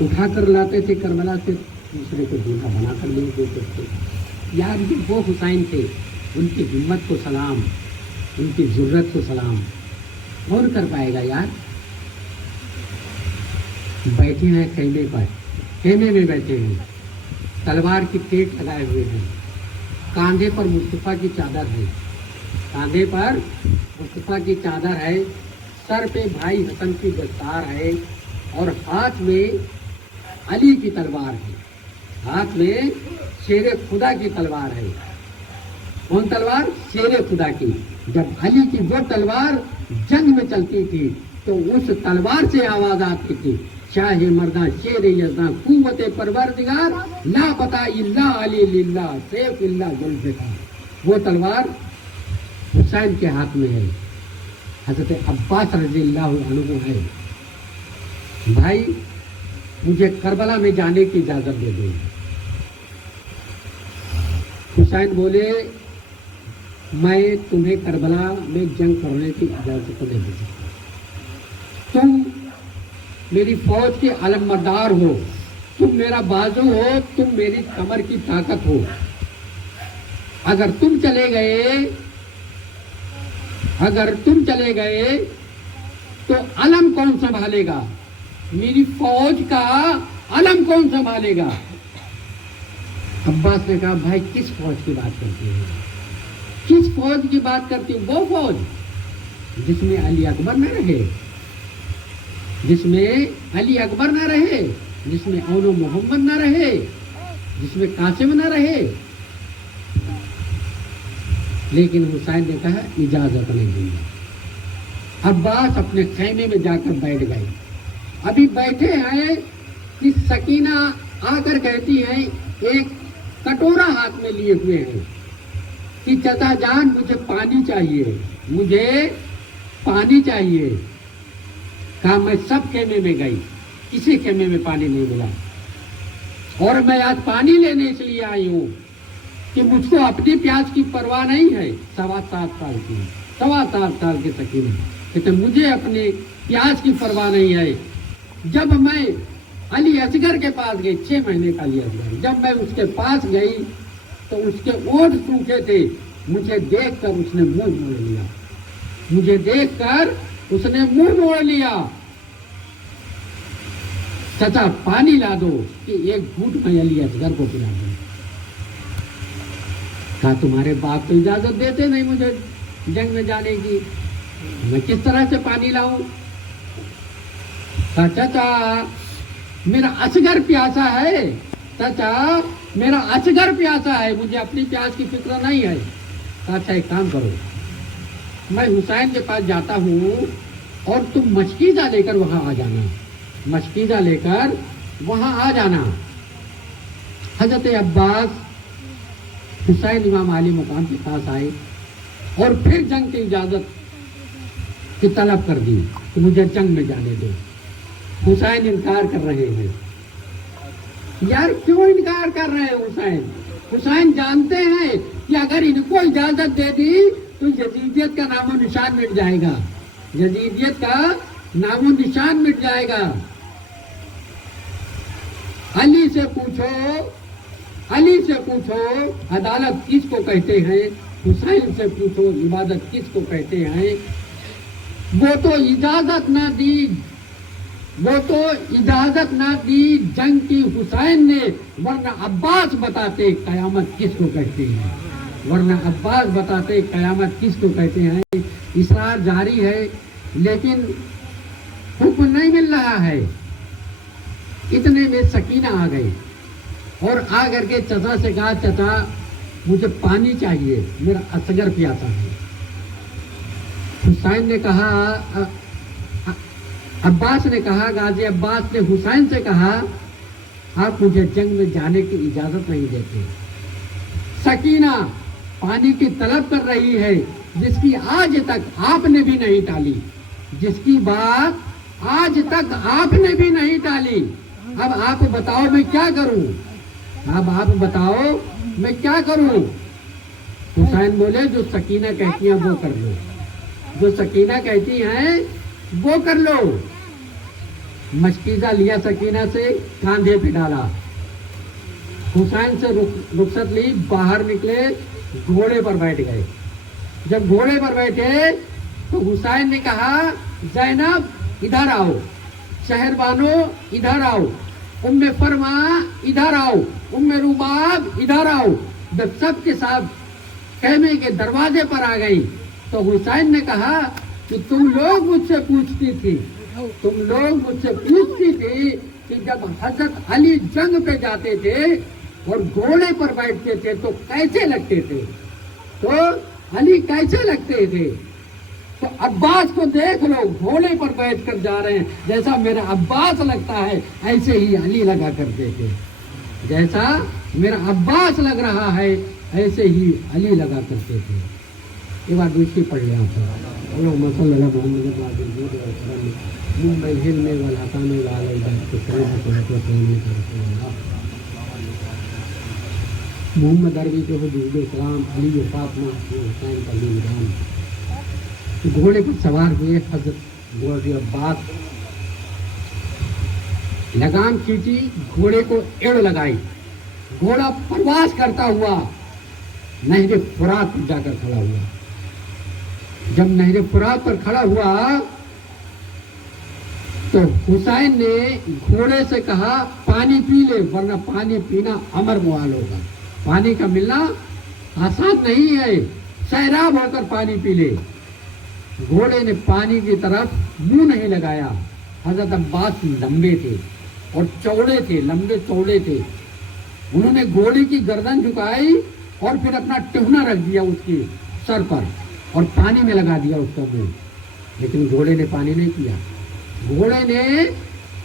उठा कर लाते थे करबला से, दूसरे को दूल्हा बना कर ले देते थे। यार ये वो हुसैन थे, उनकी हिम्मत को सलाम, उनकी ज़ुर्रत को सलाम। कौन कर पाएगा यार? बैठे हैं खेमे पर, खेमे में बैठे हैं, तलवार की पेट लगाए हुए हैं, कांधे पर मुस्तफा की चादर है, कांधे पर मुस्तफा की चादर है, सर पे भाई हसन की दस्तार है, और हाथ में अली की तलवार है, हाथ में शेर खुदा की तलवार है। कौन तलवार? शेर खुदा की। जब अली की वो तलवार जंग में चलती थी तो उस तलवार से आवाज आती थी, शाह मर्दा शेर यज़दा कुव्वत परवरदिगार ला पता इल्ला अली लिल्ला सैफ इल्ला जुल्फ़िकार। वो तलवार हुसैन के हाथ में है, हज़रत अब्बास रज़ियल्लाहु अन्हु है। भाई मुझे करबला में जाने की इजाजत दे दो। हुसैन बोले मैं तुम्हें करबला में जंग करने की इजाजत नहीं दे सकता। तुम मेरी फौज के अलमबरदार हो, तुम मेरा बाजू हो, तुम मेरी कमर की ताकत हो। अगर तुम चले गए तो अलम कौन संभालेगा? मेरी फौज का अलम कौन संभालेगा? अब्बास ने कहा भाई किस फौज की बात करती है? किस फौज की बात करती? वो फौज जिसमें अली अकबर न रहे, जिसमें अली अकबर न रहे, जिसमें औनो मोहम्मद न रहे, जिसमें कासिम न रहे। लेकिन हुसैन ने कहा इजाजत नहीं दूंगा। अब्बास अपने खैमे में जाकर बैठ गए। अभी बैठे हैं कि सकीना आकर कहती हैं, एक कटोरा हाथ में लिए हुए हैं कि चाचा जान मुझे पानी चाहिए, मुझे पानी चाहिए। कहा मैं सब खेमे में गई, किसी खेमे में पानी नहीं मिला, और मैं आज पानी लेने इसलिए आई हूँ कि मुझको अपनी प्यास की परवाह नहीं है। 7.25 साल की, 7.25 साल की सकीना कहते मुझे अपनी प्यास की परवाह नहीं है। जब मैं अली असगर के पास गई, 6 महीने का अली असगर, जब मैं उसके पास गई तो उसके ओठ सूखे थे। मुझे देखकर उसने मुंह मोड़ लिया, मुझे देखकर उसने मुंह मोड़ लिया। चाचा पानी ला दो कि एक घूंट मैं अली असगर को पिला दूं। कहा तुम्हारे बाप तो इजाजत देते नहीं मुझे जंग में जाने की, मैं किस तरह से पानी लाऊं? कहा चाचा मेरा असगर प्यासा है, चाचा मेरा असगर प्यासा है, मुझे अपनी प्यास की फिक्र नहीं है। कहा अच्छा एक काम करो, मैं हुसैन के पास जाता हूँ और तुम मशकीज़ा लेकर वहां आ जाना, मशकीज़ा लेकर वहां आ जाना। हजरत अब्बास हुसैन इमाम आली मुकाम के पास आए और फिर जंग की इजाजत की तलब कर दी कि मुझे जंग में जाने दो। हुसैन इनकार कर रहे हैं। यार क्यों इनकार कर रहे हैं हुसैन? हुसैन जानते हैं कि अगर इनको इजाजत दे दी तो यजीदियत का नामो निशान मिट जाएगा, यजीदियत का नामो निशान मिट जाएगा। अली से पूछो अदालत किसको कहते हैं, हुसैन से पूछो इबादत किसको कहते हैं। वो तो इजाजत ना दी जंग की हुसैन ने, वरना अब्बास बताते कयामत किसको कहते हैं, वरना अब्बास बताते कयामत किसको कहते हैं। इसरार जारी है लेकिन हुक्म नहीं मिल रहा है। इतने में सकीना आ गई और आ करके चाचा से कहा चाचा मुझे पानी चाहिए, मेरा असगर प्यासा है। हुसैन ने कहा, अब्बास ने कहा, गाजी अब्बास ने हुसैन से कहा आप मुझे जंग में जाने की इजाजत नहीं देते। सकीना पानी की तलब कर रही है जिसकी आज तक आपने भी नहीं टाली, जिसकी बात आज तक आपने भी नहीं टाली। अब आप बताओ मैं क्या करूं, अब आप बताओ मैं क्या करूं। हुसैन बोले जो सकीना कहती है वो कर लो, जो सकीना कहती हैं वो कर लो। मशकीज़ा लिया सकीना से, कांधे पे डाला, हुसैन से रुखसत ली, बाहर निकले, घोड़े पर बैठ गए। जब घोड़े पर बैठे तो हुसैन ने कहा, ज़ैनब इधर आओ, शहरबानो इधर आओ, उम्मे फरमा इधर आओ, उम्मे रुबाब इधर आओ। जब सब के साथ खेमे के दरवाजे पर आ गई तो हुसैन ने कहा कि तुम लोग मुझसे पूछती थी कि जब हजरत अली जंग पे जाते थे और घोड़े पर बैठते थे तो कैसे लगते थे, तो अली कैसे लगते थे। तो अब्बास को देख लो, घोड़े पर बैठकर जा रहे हैं, जैसा मेरा अब्बास लगता है ऐसे ही अली लगा करते थे, जैसा मेरा अब्बास लग रहा है ऐसे ही अली लगा करते थे। ये बात दूसरी पढ़ लिया था। मुंबई हिलने वाला ताने वाला मोहम्मद अरबी के हुजूर इस्लाम अली फातिमा हुसैन का निजाम। घोड़े पर सवार हुए, हजरत घोड़े अब्बास लगाम खींची, घोड़े को एड़ लगाई, घोड़ा प्रवास करता हुआ नहर फुरात पर जाकर खड़ा हुआ। जब नहर फुरात पर खड़ा हुआ तो हुसैन ने घोड़े से कहा, पानी पी ले, वरना पानी पीना अमर मुहाल होगा। पानी का मिलना आसान नहीं है, सैराब होकर पानी पी ले। घोड़े ने पानी की तरफ मुंह नहीं लगाया। हजरत अब्बास लंबे थे और चौड़े थे, लंबे चौड़े थे। उन्होंने घोड़े की गर्दन झुकाई और फिर अपना टहना रख दिया उसके सर पर और पानी में लगा दिया उसका मुंह। लेकिन घोड़े ने पानी नहीं पिया, घोड़े ने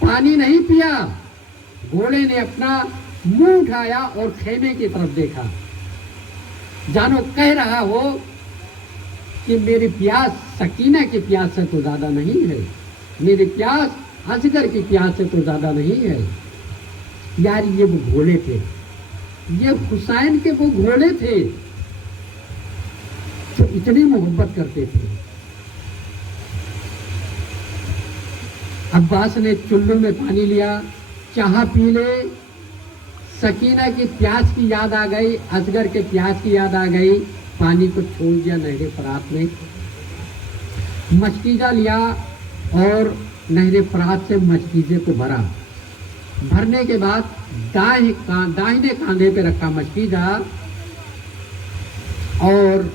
पानी नहीं पिया। घोड़े ने अपना मुंह उठाया और खेमे की तरफ देखा, जानो कह रहा हो कि मेरी प्यास सकीना की प्यास से तो ज्यादा नहीं है, मेरी प्यास असगर की प्यास से तो ज्यादा नहीं है। यार ये वो घोड़े थे, ये हुसैन के वो घोड़े थे जो इतनी मोहब्बत करते थे। अब्बास ने चुल्लू में पानी लिया, चाह पी ले। सकीना की प्यास की याद आ गई, असगर के प्यास की याद आ गई, पानी को छोड़ दिया नहर फरात में। मशकीज़ा लिया और नहर फरात से मशकीज़े को भरा। भरने के बाद दाहिने कांधे पे रखा मशकीज़ा और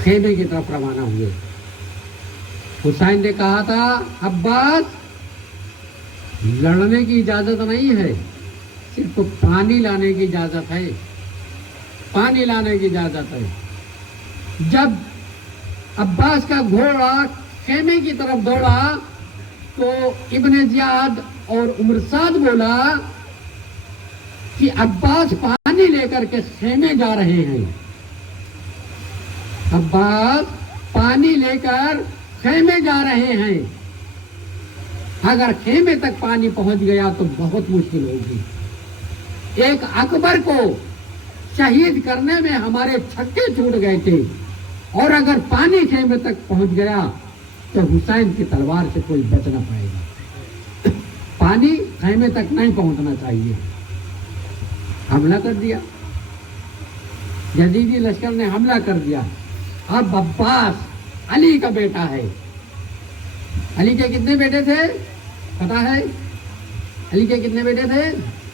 खेमे की तरफ रवाना हुए। हुसैन ने कहा था, अब्बास लड़ने की इजाजत नहीं है, सिर्फ पानी लाने की इजाजत है, पानी लाने की इजाजत है। जब अब्बास का घोड़ा खेमे की तरफ दौड़ा तो इब्ने जियाद और उमरसाद बोला कि अब्बास पानी लेकर के खेमे जा रहे हैं, अब्बास पानी लेकर खेमे जा रहे हैं। अगर खेमे तक पानी पहुंच गया तो बहुत मुश्किल होगी। एक अकबर को शहीद करने में हमारे छक्के छूट गए थे और अगर पानी खेमे तक पहुंच गया तो हुसैन की तलवार से कोई बच ना पाएगा। पानी खेमे तक नहीं पहुंचना चाहिए। हमला कर दिया, यजीदी लश्कर ने हमला कर दिया। अब अब्बास अली का बेटा है। अली के कितने बेटे थे पता है? अली के कितने बेटे थे?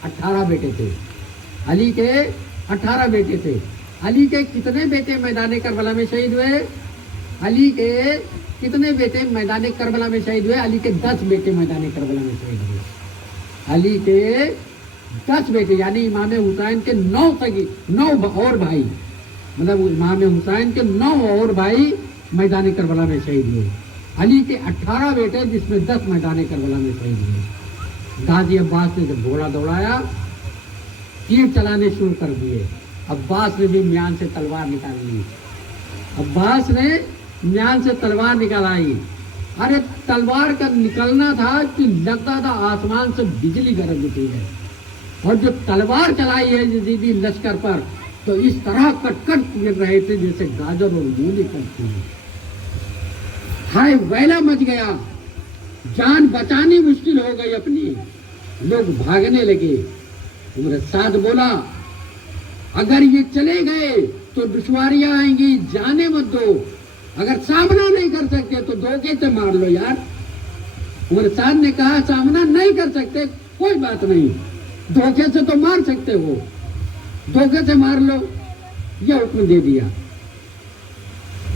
18 बेटे थे। अली के 18 बेटे थे। अली के कितने बेटे मैदान करबला में शहीद हुए? अली के कितने बेटे मैदान करबला में शहीद हुए? अली के 10 बेटे मैदान करबला में शहीद हुए। अली के 10 बेटे, यानी इमाम हुसैन के 9 और भाई, मतलब इमाम हुसैन के 9 और भाई मैदान करबला में शहीद हुए। अली के 18 बेटे, जिसमें 10 मैदान करबला में शहीद हुए। गाजी अब्बास ने जब घोड़ा दौड़ाया, तीर चलाने शुरू कर दिए। अब्बास ने भी म्यान से तलवार निकाल ली। अब्बास ने म्यान से तलवार निकालाई। अरे तलवार का निकलना था कि लगता था आसमान से बिजली गरज उठी है। और जो तलवार चलाई है यजीदी लश्कर पर, तो इस तरह कटकट गिर रहे थे जैसे गाजर और मूली कटती है। हाय वैला मच गया। जान बचानी मुश्किल हो गई अपनी, लोग भागने लगे। उमर साद बोला, अगर ये चले गए तो दुश्वारियां आएंगी, जाने मत दो। अगर सामना नहीं कर सकते तो धोखे से मार लो यार। उमर साद ने कहा, सामना नहीं कर सकते कोई बात नहीं, धोखे से तो मार सकते हो, धोखे से मार लो। यह हुक्म दे दिया।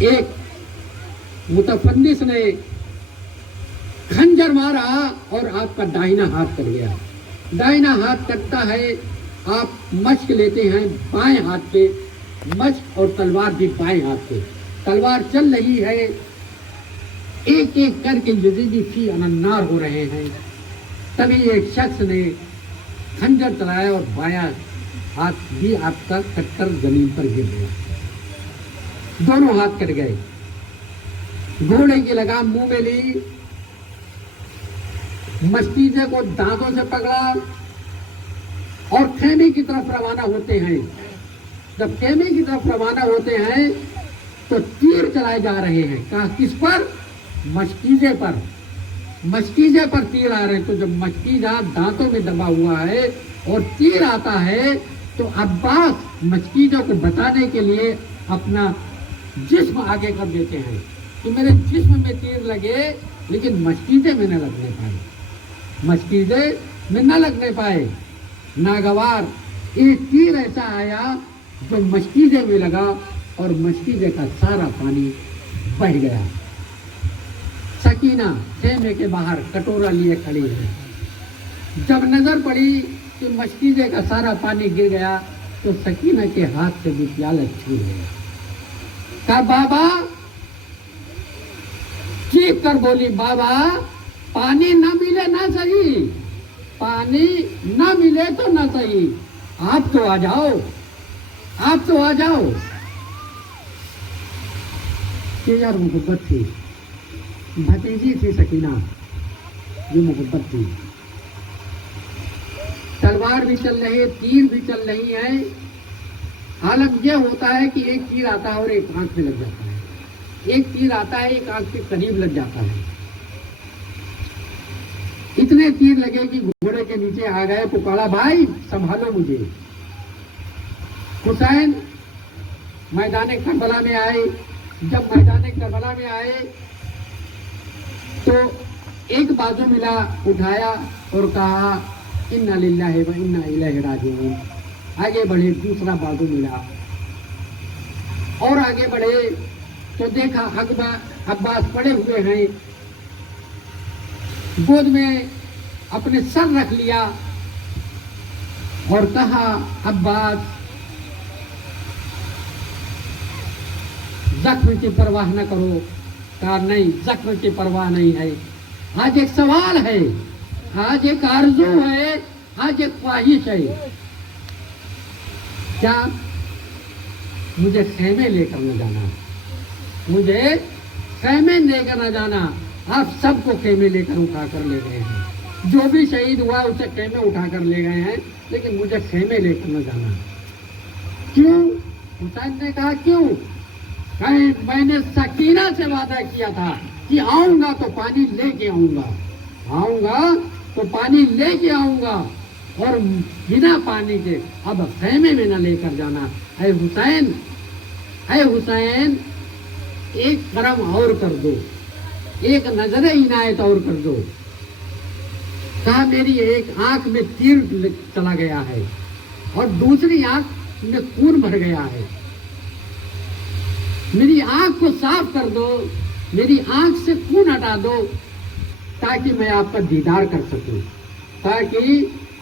एक मुतफन्निस ने खंजर मारा और आपका दाहिना हाथ कट गया। दाहिना हाथ कटता है, आप मश्क लेते हैं बाएं हाथ पे, मश्क और तलवार भी बाएं हाथ पे। तलवार चल रही है, एक एक करके यजीदी फी अनन्नार हो रहे हैं। तभी एक शख्स ने खंजर चलाया और बायां हाथ भी आपका कटकर जमीन पर गिर गया। दोनों हाथ कट गए। घोड़े की लगाम मुंह में ली, मस्तीजे को दांतों से पकड़ा और खेमे की तरफ रवाना होते हैं। जब खेमे की तरफ रवाना होते हैं तो तीर चलाए जा रहे हैं। कहा किस पर? मस्तीजे पर। मस्तीजे पर तीर आ रहे हैं। तो जब मस्तीजा दांतों में दबा हुआ है और तीर आता है तो अब्बास मस्तीजों को बचाने के लिए अपना जिस्म आगे कर देते हैं कि मेरे जिस्म में तीर लगे लेकिन मस्तीजे में न लगने पाए, मस्तीजे में न लगने पाए। नागवार एक तीर ऐसा आया जो मस्तीजे में लगा और मस्तीजे का सारा पानी बह गया। सकीना खेमे के बाहर कटोरा लिए खड़ी है। जब नजर पड़ी कि मस्तीजे का सारा पानी गिर गया तो सकीना के हाथ से भी प्याला छूट गया। कहा बाबा, चीख कर बोली, बाबा पानी ना मिले ना सही, पानी ना मिले तो ना सही, आप तो आ जाओ, आप तो आ जाओ। ये यार मोहब्बत थी, भतीजी थी सकीना, ये मोहब्बत थी। तलवार भी चल रही है, तीर भी चल रही है। हालत यह होता है कि एक तीर आता है और एक आंख में लग जाता है, एक तीर आता है एक आंख के करीब लग जाता है। इतने तीर लगे कि घोड़े के नीचे आ गए। पुकारा, भाई संभालो मुझे। हुसैन मैदान करबला में आए। जब मैदान करबला में आए तो एक बाजू मिला, उठाया और कहा इन्ना लिल्लाहि व इन्ना इलैहि राजिऊन। आगे बढ़े, दूसरा बाजू मिला और आगे बढ़े तो देखा अब्बास पड़े हुए हैं। गोद में अपने सर रख लिया और कहा, अब्बास जख्म की परवाह न करो। कहा नहीं, जख्म की परवाह नहीं है। आज एक सवाल है, आज एक आरज़ू है, आज एक ख्वाहिश है। क्या? मुझे खेमे लेकर न जाना, मुझे खेमे लेकर न जाना। आप सबको खेमे लेकर उठा कर ले गए हैं, जो भी शहीद हुआ उसे खेमे उठा कर ले गए हैं, लेकिन मुझे खेमे लेकर न जाना। क्यों? हुसैन ने कहा क्यों? मैंने सकीना से वादा किया था कि आऊंगा तो पानी लेके आऊंगा, आऊंगा तो पानी लेके आऊंगा और बिना पानी के अब खेमे में न लेकर जाना। ऐ हुसैन, ऐ हुसैन, एक करम और कर दो, एक नजर इनायत और कर दो। कहा मेरी एक आंख में तीर चला गया है और दूसरी आंख में खून भर गया है, मेरी आंख को साफ कर दो, मेरी आंख से खून हटा दो ताकि मैं आपका दीदार कर सकूं, ताकि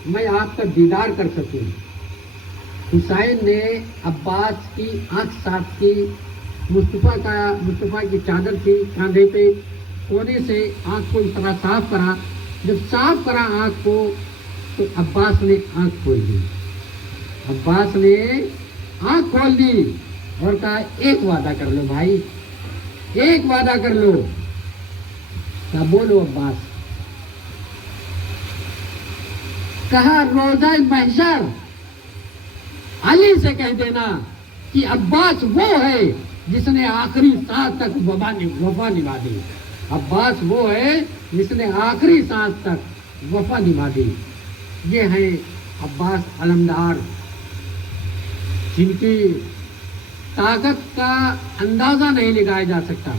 मैं आपका दीदार कर सकूं। हुसैन ने अब्बास की आंख साफ की। मुस्तफा की चादर थी कांधे पे, कोने से आंख को इस तरह साफ करा। जब साफ करा आंख को तो अब्बास ने आंख खोल दी। अब्बास ने आंख खोल दी और कहा एक वादा कर लो भाई, एक वादा कर लो। क्या? बोलो अब्बास। कहा रोज़ा महशर अली से कह देना कि अब्बास वो है जिसने आखिरी सांस तक वफा निभा दी। عباس وہ ہے جس نے آخری سانس تک وفا نبھا دی. یہ ہیں عباس علمدار، جن کی طاقت کا اندازہ نہیں لگایا جا سکتا.